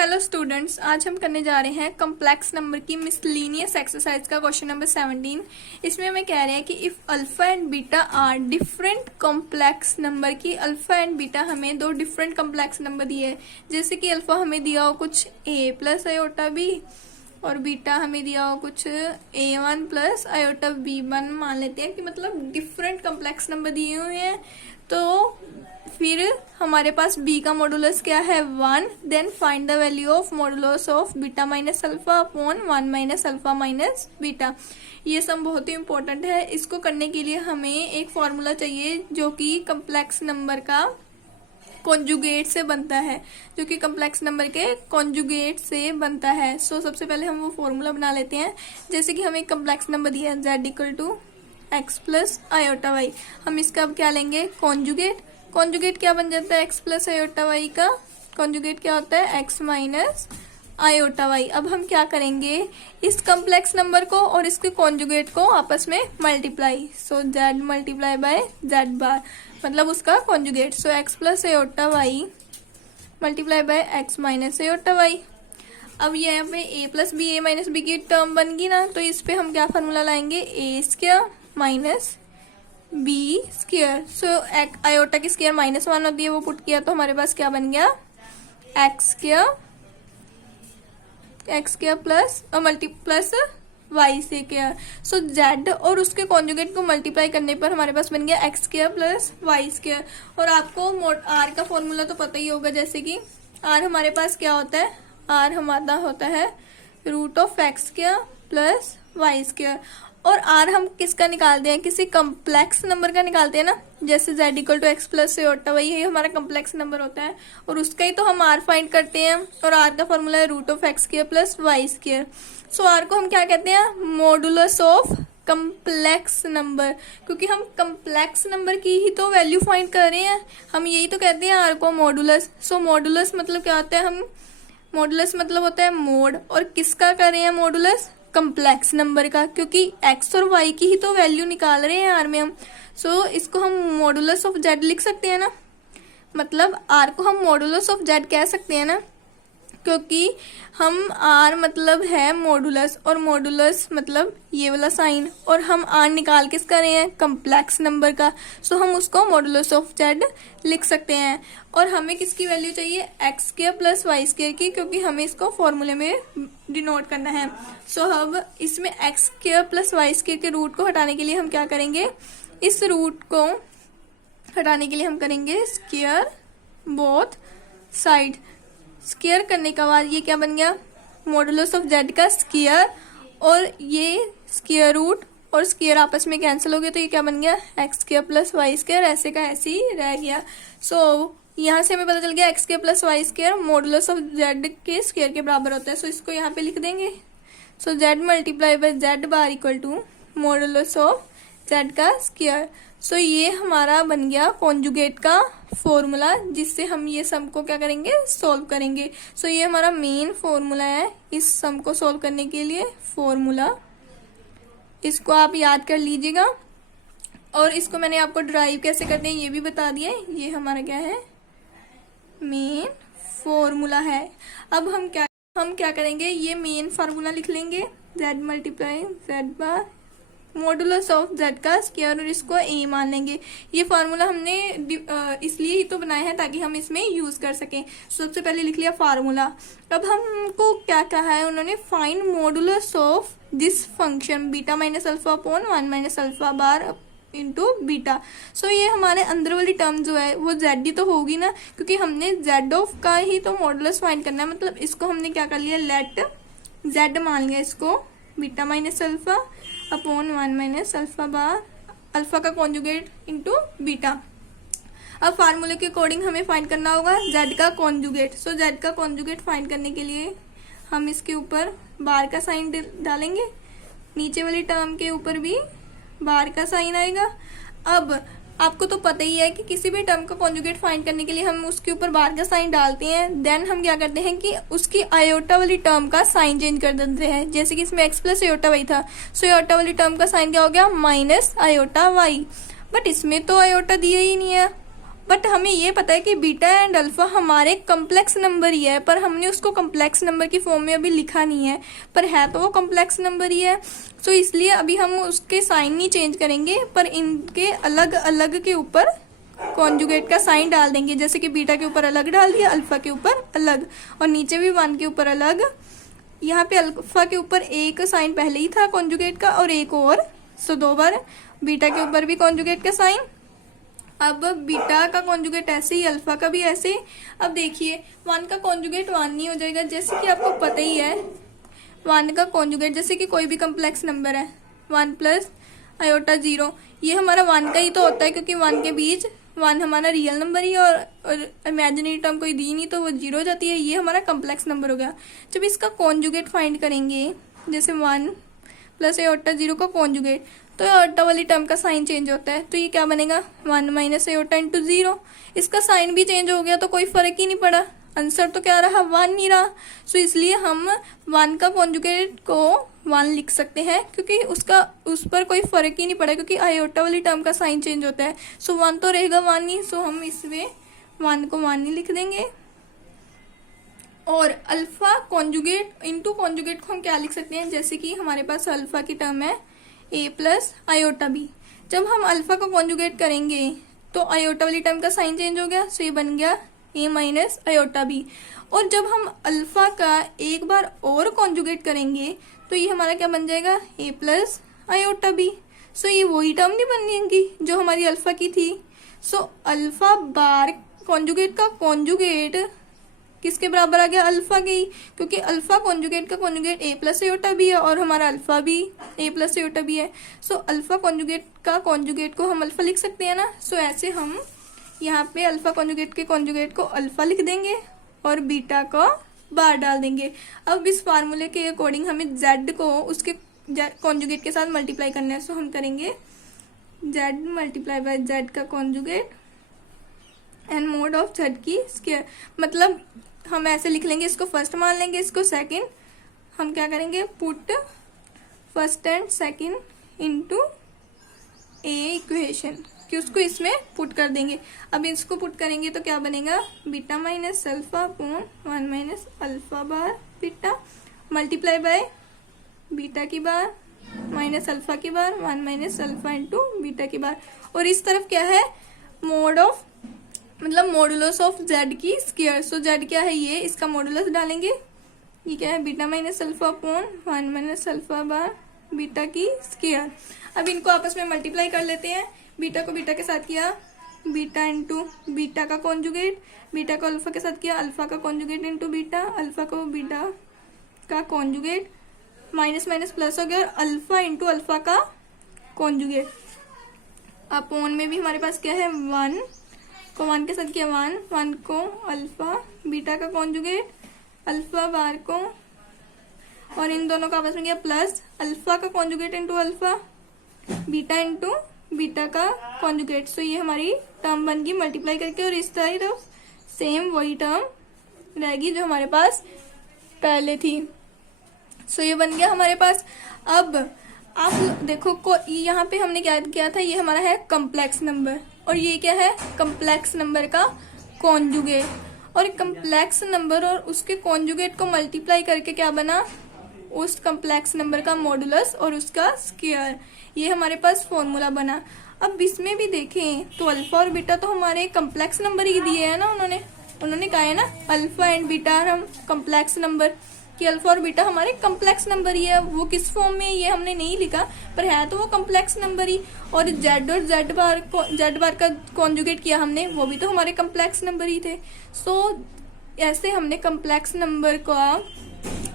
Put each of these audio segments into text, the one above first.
Hello students, आज हम करने जा रहे हैं कॉम्प्लेक्स नंबर की मिसलिनियस एक्सरसाइज का क्वेश्चन नंबर 17। इसमें हमें कह रहे हैं कि if alpha and beta are different complex number की अल्फा एंड बीटा हमें दो डिफरेंट कॉम्प्लेक्स नंबर दिए हैं। जैसे कि अल्फा हमें दिया हो कुछ a प्लस आयोटा बी और बीटा हमें दिया हो कुछ a1 प्लस आयोटा b1 मान लेते हैं कि मतलब डिफरेंट कॉम्प्लेक्स नंबर दिए हुए हैं। तो फिर हमारे पास b का मॉडुलस क्या है 1। Then find the value of modulus of beta minus alpha upon 1 minus alpha minus beta. ये सम बहुत ही इंपॉर्टेंट है। इसको करने के लिए हमें एक फॉर्मूला चाहिए जो कि कॉम्प्लेक्स नंबर का कॉन्जुगेट से बनता है, जो कि कॉम्प्लेक्स नंबर के कॉन्जुगेट से बनता है। सबसे पहले हम वो फॉर्मूला बना लेते हैं। जैसे कि हमें कॉम्प्लेक्स नंबर दिया है z equal to x plus iota y. हम इसका अब क्या लेंगे कॉन्जुगेट। कॉन्जुगेट क्या बन जाता है x प्लस आयोटा वाई का कॉन्जुगेट क्या होता है x माइनस आयोटा वाई। अब हम क्या करेंगे इस कॉम्प्लेक्स नंबर को और इसके कॉन्जुगेट को आपस में multiply. z multiply by z bar मतलब उसका conjugate. x plus iota y multiply by x minus iota y. अब यहाँ पे a plus b a minus b की टर्म बन गई ना, तो इस पे हम क्या फार्मूला लाएंगे a square minus b square. Iota की स्क्वायर -1 होती है, वो पुट किया तो हमारे पास क्या बन गया x square plus multi plus y square. Z और उसके कॉन्जुगेट को मल्टीप्लाई करने पर हमारे पास बन गया x square plus y square. और आपको आर का फॉर्मूला तो पता ही होगा। जैसे कि आर हमारे पास क्या होता है, आर हमारा होता है root of x square plus y square. और आर हम किसका निकालते हैं, किसी कॉम्प्लेक्स नंबर का निकालते हैं ना। जैसे z equal to x plus iota y है हमारा कॉम्प्लेक्स नंबर होता है और उसका ही तो हम आर फाइंड करते हैं। और आर का फॉर्मूला है root of x square plus y square. R को हम क्या कहते हैं मॉडुलस ऑफ कॉम्प्लेक्स नंबर, क्योंकि हम कॉम्प्लेक्स नंबर की ही तो वैल्यू फाइंड कर रहे हैं। हम यही तो कहते हैं आर को मॉडुलस। मॉडुलस मतलब क्या होता है, हम मॉडुलस मतलब होता है मोड। और किसका कर रहे हैं मॉडुलस कॉम्प्लेक्स नंबर का, क्योंकि x और y की ही तो वैल्यू निकाल रहे हैं आर में हम। इसको हम मॉडुलस ऑफ z लिख सकते हैं ना, मतलब r को हम मॉडुलस ऑफ z कह सकते हैं ना, क्योंकि हम r मतलब है मॉडुलस और मॉडुलस मतलब ये वाला साइन, और हम r निकाल किस कर रहे हैं कॉम्प्लेक्स नंबर का। हम उसको मॉडुलस ऑफ z लिख सकते हैं। और हमें किसकी वैल्यू चाहिए x square plus y square की, क्योंकि हमें इसको फॉर्मूले में डिनोट करना है। अब इसमें x square plus y square के रूट को हटाने के लिए हम क्या करेंगे, इस रूट को हटाने के लिए हम करेंगे स्क्वायर बोथ साइड। स्क्वायर करने के बाद ये क्या बन गया मॉडुलस ऑफ z का स्क्वायर, और ये स्क्वायर रूट और स्क्वायर आपस में कैंसिल हो गया, तो ये क्या बन गया x square plus y square. ऐसे का ऐसे ही रह गया। यहाँ से हमें पता चल गया x square plus y square modulus of z के स्क्वायर के बराबर होता है। इसको यहाँ पे लिख देंगे। z multiply by z bar equal to modulus of z का स्क्वायर। ये हमारा बन गया कॉन्जुगेट का फॉर्मूला, जिससे हम ये सम को क्या करेंगे सॉल्व करेंगे। ये हमारा मेन फॉर्मूला है इस सम को सॉल्व करने के लिए। फॉर्मूला इसको आप याद कर लीजिएगा, और इसको मैंने आपको ड्राइव कैसे करते हैं ये भी बता दिया है। ये हमारा क्या है मेन फॉर्मूला है। अब हम क्या करेंगे, ये मेन फार्मूला लिख लेंगे z multiply z bar modulus of z का स्क्वायर, और इसको a मान लेंगे। ये फार्मूला हमने इसलिए ही तो बनाया है ताकि हम इसमें यूज कर सकें। सबसे पहले लिख लिया फार्मूला। अब हमको क्या कहा है उन्होंने, find modulus of this function beta minus alpha upon 1 minus alpha bar into beta. ये हमारे अंदर वाली टर्म जो है वो z ही तो होगी ना, क्योंकि हमने z ऑफ का ही तो मॉडुलस फाइंड करना है। मतलब इसको हमने क्या कर लिया लेट z मान लिया, इसको beta minus alpha upon 1 minus alpha bar alpha का कॉन्जुगेट इंटू बीटा। अब फार्मूले के अकॉर्डिंग हमें फाइंड करना होगा z का कॉन्जुगेट। z का कॉन्जुगेट फाइंड करने के लिए हम इसके ऊपर बार का साइन डालेंगे, नीचे वाली टर्म के ऊपर भी बार का साइन आएगा। अब आपको तो पता ही है कि किसी भी टर्म का कॉन्जुगेट फाइंड करने के लिए हम उसके ऊपर बार का साइन डालते हैं। देन हम क्या करते हैं कि उसकी आयोटा वाली टर्म का साइन चेंज कर देते हैं। जैसे कि इसमें x प्लस आयोटा वाई था, आयोटा वाली टर्म का साइन क्या हो गया माइनस आयोटा वाई। बट इसमें तो आयोटा दिया ही नहीं है, बट हमें ये पता है कि बीटा एंड अल्फा हमारे कम्प्लेक्स नंबर ही है, पर हमने उसको कम्प्लेक्स नंबर की फॉर्म में अभी लिखा नहीं है, पर है तो वो कम्प्लेक्स नंबर ही है। सो इसलिए अभी हम उसके साइन नहीं चेंज करेंगे, पर इनके अलग अलग के ऊपर कॉन्जुगेट का साइन डाल देंगे। जैसे कि बीटा के ऊपर अलग डाल दिया, अल्फा के ऊपर अलग, और नीचे भी 1 के ऊपर अलग। यहाँ पे अल्फा के ऊपर एक साइन पहले ही था कॉन्जुगेट का और एक और, सो 2 बार। बीटा के ऊपर भी कॉन्जुगेट का साइन, अब बीटा का कॉन्जुगेट ऐसे ही, अल्फा का भी ऐसे ही। अब देखिए 1 का कॉन्जुगेट 1 नहीं हो जाएगा, जैसे कि आपको पता ही है 1 का कॉन्जुगेट, जैसे कि कोई भी कम्प्लेक्स नंबर है 1 प्लस आयोटा 0, ये हमारा 1 का ही तो होता है, क्योंकि 1 के बीच 1 हमारा रियल नंबर ही और इमेजिनरी टर्म कोई दी नहीं तो वो 0 हो जाती है। ये हमारा कम्प्लेक्स नंबर हो गया। जब इसका कॉन्जुगेट फाइंड करेंगे, जैसे 1 प्लस आयोटा 0 का कॉन्जुगेट, तो आयोटा वाली टर्म का साइन चेंज होता है, तो ये क्या बनेगा 1 माइनस आयोटा इंटू 0। इसका साइन भी चेंज हो गया तो कोई फर्क ही नहीं पड़ा, आंसर तो क्या रहा 1 नहीं रहा। सो इसलिए हम 1 का कॉन्जुगेट को 1 लिख सकते हैं, क्योंकि उस पर कोई फर्क ही नहीं पड़ा, क्योंकि आयोटा वाली टर्म का साइन चेंज होता है। सो 1 तो रहेगा 1 ही, सो हम इसमें 1 को 1 ही लिख देंगे। और अल्फा कॉन्जुगेट इंटू कॉन्जुगेट को हम क्या लिख सकते हैं, जैसे कि हमारे पास अल्फा की टर्म है a प्लस आयोटा बी। जब हम अल्फा को कॉन्जुगेट करेंगे तो आयोटा वाली टर्म का साइन चेंज हो गया, सो ये बन गया a माइनस आयोटा बी। और जब हम अल्फा का एक बार और कॉन्जुगेट करेंगे तो ये हमारा क्या बन जाएगा a प्लस आयोटा बी। सो ये वही टर्म नहीं बनेगी जो हमारी अल्फा की थी। सो अल्फा बार कॉन्जुगेट का कॉन्जुगेट किसके बराबर आ गया, अल्फा के ही, क्योंकि अल्फा कॉन्जुगेट का कॉन्जुगेट a प्लस आयोटा भी है और हमारा अल्फा भी a प्लस आयोटा भी है। सो अल्फा कॉन्जुगेट का कॉन्जुगेट को हम अल्फा लिख सकते हैं ना। सो ऐसे हम यहाँ पे अल्फा कॉन्जुगेट के कॉन्जुगेट को अल्फा लिख देंगे और बीटा को बार डाल देंगे। अब इस फार्मूले के अकॉर्डिंग हमें z को उसके कॉन्जुगेट के साथ मल्टीप्लाई करना है। सो हम करेंगे z मल्टीप्लाई बाय z का conjugate and mode of z की स्क्वायर। मतलब हम ऐसे लिख लेंगे, इसको फर्स्ट मान लेंगे, इसको सेकंड। हम क्या करेंगे, put first and second into A equation, कि उसको इसमें पुट कर देंगे। अब इसको पुट करेंगे तो क्या बनेगा, beta minus alpha upon 1 minus alpha bar beta multiply by beta की बार माइनस अल्फा की बार 1 माइनस अल्फा इंटू बीटा की बार। और इस तरफ क्या है, मोड ऑफ मतलब मॉडुलस ऑफ z की स्क्वायर। सो z क्या है, ये इसका मॉडुलस डालेंगे, ये क्या है beta minus alpha upon 1 minus alpha bar beta की स्क्वायर। अब इनको आपस में मल्टीप्लाई कर लेते हैं। बीटा को बीटा के साथ किया बीटा इंटू बीटा का कॉन्जुगेट, बीटा को अल्फा के साथ किया अल्फा का कॉन्जुगेट इंटू बीटा, अल्फा को बीटा का कॉन्जुगेट, माइनस माइनस प्लस हो गया और अल्फा इंटू अल्फा का कॉन्जुगेट। अपॉन में भी हमारे पास क्या है 1 को 1 के साथ किया 1 को अल्फा बीटा का कॉन्जुगेट अल्फा बार को, और इन दोनों का आपस में किया प्लस अल्फा का conjugate into alpha beta into beta का कॉन्जुगेट। सो ये हमारी टर्म बन गई मल्टीप्लाई करके, और इस तरह सेम वही टर्म रहेगी जो हमारे पास पहले थी। सो ये बन गया हमारे पास। अब आप देखो यहाँ पे हमने क्या किया था, ये हमारा है कम्प्लेक्स नंबर और ये क्या है कम्प्लेक्स नंबर का कॉन्जुगेट, और कम्प्लेक्स नंबर और उसके कॉन्जुगेट को मल्टीप्लाई करके क्या बना, उस कम्प्लेक्स नंबर का मॉडुलस और उसका स्क्वायर। ये हमारे पास फॉर्मूला बना। अब इसमें भी देखें तो अल्फा और बीटा तो हमारे कम्प्लेक्स नंबर ही दिए है ना, उन्होंने कहा है ना अल्फा एंड बीटा हम कम्प्लेक्स नंबर, कि अल्फा और बीटा हमारे कम्प्लेक्स नंबर ही है। वो किस फॉर्म में ये हमने नहीं लिखा, पर है तो वो कम्प्लेक्स नंबर ही। और जेड और जेड बार का कॉन्जुगेट किया हमने, वो भी तो हमारे कम्प्लेक्स नंबर ही थे। सो ऐसे हमने कम्प्लेक्स नंबर का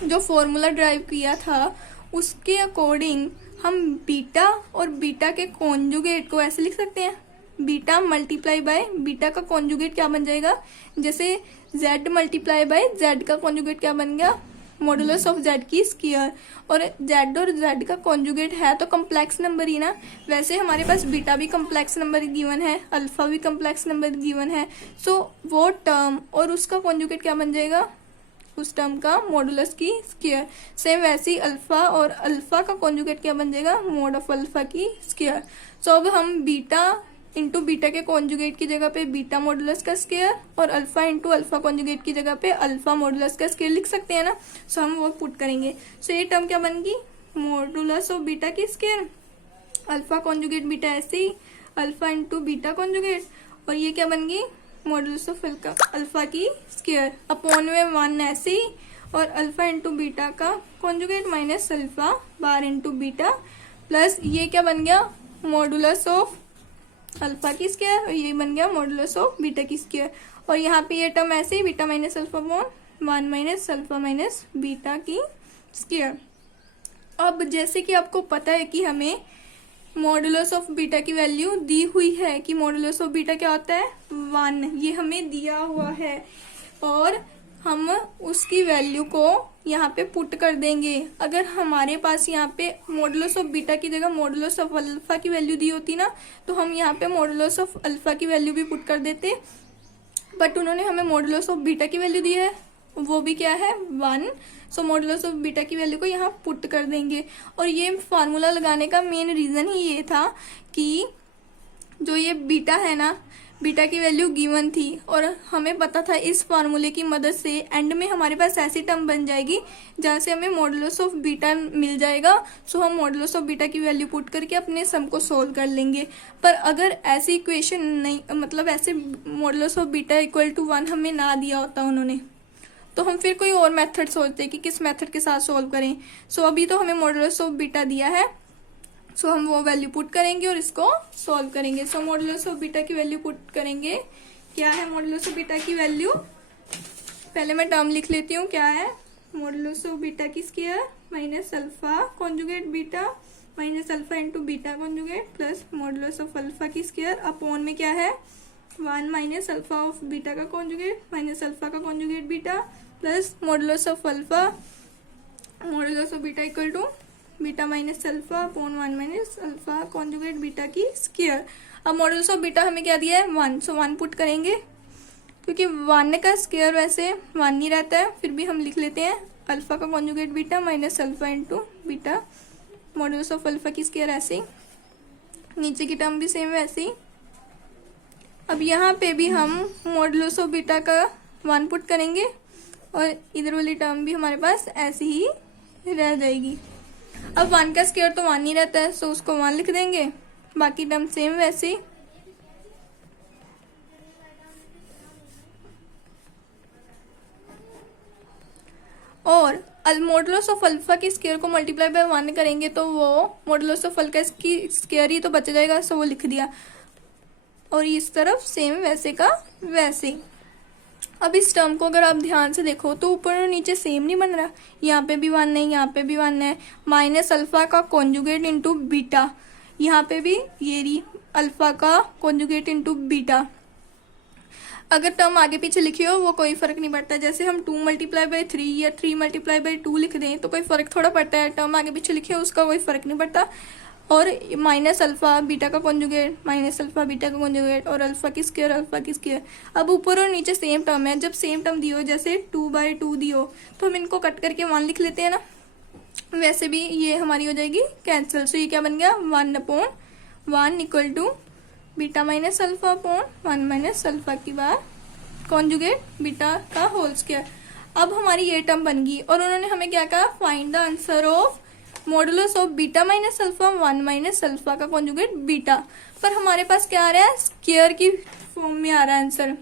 जो फॉर्मूला ड्राइव किया था उसके अकॉर्डिंग हम बीटा और बीटा के कॉन्जुगेट को ऐसे लिख सकते हैं, बीटा मल्टीप्लाई बाय बीटा का कॉन्जुगेट क्या बन जाएगा, जैसे z मल्टीप्लाई बाय z का कॉन्जुगेट क्या बन गया, मॉडुलस ऑफ z की स्क्वायर। और z और z का कॉन्जुगेट है तो कम्प्लेक्स नंबर ही ना, वैसे हमारे पास बीटा भी कम्प्लेक्स नंबर गिवन है, अल्फा भी कम्प्लेक्स नंबर गिवन है। सो वो टर्म और उसका कॉन्जुगेट क्या बन जाएगा, उस टर्म का मॉडुलस की स्क्वायर। सेम वैसे ही अल्फा और अल्फा का कॉन्जुगेट क्या बन जाएगा, मॉड ऑफ अल्फा की स्क्वायर। सो अब हम बीटा इंटू बीटा के कॉन्जुगेट की जगह पे बीटा मॉडुलस का स्क्वायर और अल्फा इंटू अल्फा कॉन्जुगेट की जगह पे अल्फा मॉडुलस का स्क्वायर लिख सकते हैं ना। सो हम वो पुट करेंगे। सो ये टर्म क्या बन गई, मॉडुलस ऑफ बीटा की स्क्वायर, अल्फा कॉन्जुगेट बीटा ऐसे ही, अल्फा इंटू बीटा कॉन्जुगेट, और ये क्या बन गई, मॉडुलस ऑफ अल्फा की स्क्वायर अपॉन में 1 ऐसे ही, और अल्फा इंटू बीटा का conjugate minus alpha bar into beta, plus ये क्या बन गया, मॉडुलस ऑफ अल्फा की स्क्वायर, और ये बन गया मॉडुलस ऑफ बीटा की स्क्वायर। और यहाँ पे ये टर्म ऐसे ही, beta minus alpha upon 1 minus alpha minus beta की स्क्वायर। अब जैसे कि आपको पता है कि हमें मॉडुलस ऑफ बीटा की वैल्यू दी हुई है कि मॉडुलस ऑफ बीटा क्या होता है 1, ये हमें दिया हुआ है, और हम उसकी वैल्यू को यहाँ पे पुट कर देंगे। अगर हमारे पास यहाँ पे मॉडुलस ऑफ बीटा की जगह मॉडुलस ऑफ अल्फा की वैल्यू दी होती ना, तो हम यहाँ पे मॉडुलस ऑफ अल्फा की वैल्यू भी पुट कर देते, बट उन्होंने हमें मॉडुलस ऑफ बीटा की वैल्यू दी है, वो भी क्या है 1। सो मॉडुलस ऑफ बीटा की वैल्यू को यहाँ पुट कर देंगे। और ये फार्मूला लगाने का मेन रीजन ही ये था कि जो ये बीटा है ना, बीटा की वैल्यू गिवन थी, और हमें पता था इस फार्मूले की मदद से एंड में हमारे पास ऐसी टर्म बन जाएगी जहाँ से हमें मॉडुलस ऑफ बीटा मिल जाएगा। सो हम मॉडुलस ऑफ बीटा की वैल्यू पुट करके अपने सम को सोल्व कर लेंगे। पर अगर ऐसी इक्वेशन नहीं, मतलब ऐसे modulus of beta equal to 1 हमें ना दिया होता उन्होंने, तो हम फिर कोई और मेथड सोचते कि किस मेथड के साथ सोल्व करें। सो अभी तो हमें मॉडुलस ऑफ बीटा दिया है, सो हम वो वैल्यू पुट करेंगे और इसको सॉल्व करेंगे। सो मॉडुलस ऑफ बीटा की वैल्यू पुट करेंगे। क्या है मॉडुलस ऑफ बीटा की वैल्यू, पहले मैं टर्म लिख लेती हूँ। क्या है, मॉडुलस ऑफ बीटा की square minus alpha conjugate beta minus alpha into beta conjugate plus modulus of alpha की स्क्वायर अपॉन में क्या है 1 माइनस अल्फा ऑफ बीटा का कॉन्जुगेट माइनस अल्फा का conjugate beta plus modulus of alpha modulus of beta equal to beta minus alpha upon 1 minus alpha conjugate beta की square. अब modulus of beta हमें क्या दिया है 1, सो 1 पुट करेंगे, क्योंकि 1 का स्क्वायर वैसे 1 नहीं रहता है, फिर भी हम लिख लेते हैं अल्फा का conjugate beta minus alpha into beta modulus of alpha की स्क्वायर ऐसे ही, नीचे की टर्म भी सेम वैसे ही। अब यहाँ पे भी हम मॉडुलस ऑफ बीटा का 1 पुट करेंगे और इधर वाली टर्म भी हमारे पास ऐसी ही रह जाएगी। अब 1 का स्क्वायर तो 1 ही रहता है, सो उसको 1 लिख देंगे, बाकी टर्म सेम वैसे ही। और मॉडुलस ऑफ अल्फा की स्क्वायर को मल्टीप्लाई बाय 1 करेंगे तो वो मॉडुलस ऑफ अल्फा की स्क्वायर ही तो बच जाएगा, सो वो लिख दिया। और इस तरफ सेम वैसे का वैसे। अब इस टर्म को अगर आप ध्यान से देखो तो ऊपर और नीचे सेम नहीं बन रहा, यहाँ पे भी 1 है, यहाँ पे भी 1 है, माइनस अल्फा का कॉन्जुगेट इंटू बीटा, यहाँ पे भी ये रही अल्फा का कॉन्जुगेट इंटू बीटा। अगर टर्म आगे पीछे लिखी हो वो कोई फर्क नहीं पड़ता, जैसे हम 2 मल्टीप्लाई बाई 3 या 3 मल्टीप्लाई बाई 2 लिख दें तो कोई फर्क थोड़ा पड़ता है, टर्म आगे पीछे लिखी हो उसका कोई फर्क नहीं पड़ता। और माइनस अल्फा बीटा का कॉन्जुगेट माइनस अल्फा बीटा का कॉन्जुगेट और अल्फा की स्क्वायर अल्फा की स्क्वायर। अब ऊपर और नीचे सेम टर्म है, जब सेम टर्म दी हो जैसे 2/2 दी हो तो हम इनको कट करके 1 लिख लेते हैं ना, वैसे भी ये हमारी हो जाएगी कैंसिल। सो ये क्या बन गया 1/1 equal to beta minus alpha upon 1 minus alpha की बार कॉन्जुगेट बीटा का होल स्क्वायर। अब हमारी ये टर्म बन गई और उन्होंने हमें क्या कहा, find the answer of modulus of beta minus alpha 1 minus alpha का कॉन्जुगेट बीटा। पर हमारे पास क्या आ रहा है, स्क्वायर की फॉर्म में आ रहा है आंसर,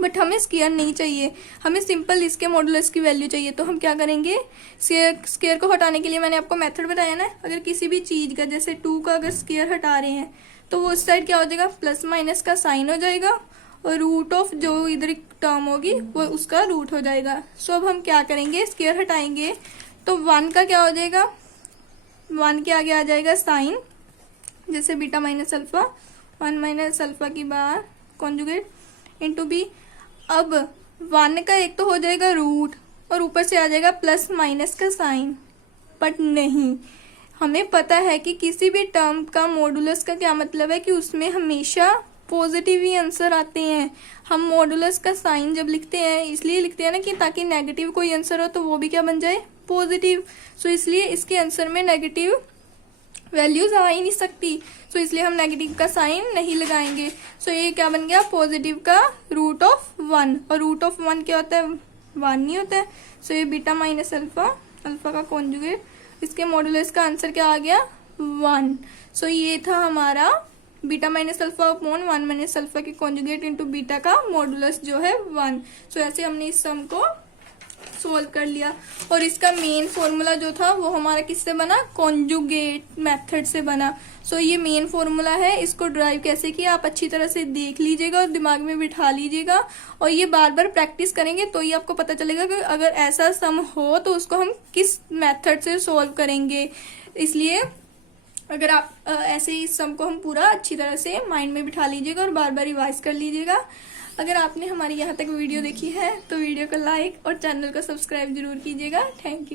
बट हमें स्क्वायर नहीं चाहिए, हमें सिंपल इसके मॉडुलस की वैल्यू चाहिए। तो हम क्या करेंगे, स्क्वायर को हटाने के लिए मैंने आपको मेथड बताया ना, अगर किसी भी चीज का जैसे 2 का अगर स्क्वायर हटा रहे हैं तो वो उस साइड क्या हो जाएगा, प्लस माइनस का साइन हो जाएगा और रूट ऑफ जो इधर टर्म होगी वो उसका रूट हो जाएगा। सो अब हम क्या करेंगे, स्क्वायर हटाएंगे तो 1 का क्या हो जाएगा, 1 के आगे आ जाएगा साइन, जैसे beta minus alpha 1 minus alpha की बार कॉन्जुगेट इंटू बी। अब 1 का एक तो हो जाएगा रूट और ऊपर से आ जाएगा प्लस माइनस का साइन, बट नहीं, हमें पता है कि किसी भी टर्म का मॉडुलस का क्या मतलब है कि उसमें हमेशा पॉजिटिव ही आंसर आते हैं। हम मॉडुलस का साइन जब लिखते हैं इसलिए लिखते हैं ना कि ताकि नेगेटिव कोई आंसर हो तो वो भी क्या बन जाए, पॉजिटिव। सो इसलिए इसके आंसर में नेगेटिव वैल्यूज आ ही नहीं सकती, सो इसलिए हम नेगेटिव का साइन नहीं लगाएंगे। सो ये क्या बन गया, पॉजिटिव का रूट ऑफ 1, और रूट ऑफ 1 क्या होता है, 1 नहीं होता है। सो ये बीटा माइनस अल्फा, अल्फा का कॉन्जुगेट, इसके मॉडुलस का आंसर क्या आ गया, 1। सो ये था हमारा beta minus alpha upon 1 minus alpha के कॉन्जुगेट इंटू बीटा का मॉडुलस जो है 1। सो ऐसे हमने इस सम को सोल्व कर लिया। और इसका मेन फॉर्मूला जो था वो हमारा किससे बना, कॉन्जुगेट मेथड से बना। सो ये मेन फॉर्मूला है, इसको ड्राइव कैसे किया आप अच्छी तरह से देख लीजिएगा और दिमाग में बिठा लीजिएगा, और ये बार बार प्रैक्टिस करेंगे तो ये आपको पता चलेगा कि अगर ऐसा सम हो तो उसको हम किस मेथड से सोल्व करेंगे। इसलिए अगर आप ऐसे ही इस सम को हम पूरा अच्छी तरह से माइंड में बिठा लीजिएगा और बार बार रिवाइज कर लीजिएगा। अगर आपने हमारी यहाँ तक वीडियो देखी है तो वीडियो को लाइक और चैनल को सब्सक्राइब जरूर कीजिएगा। Thank you.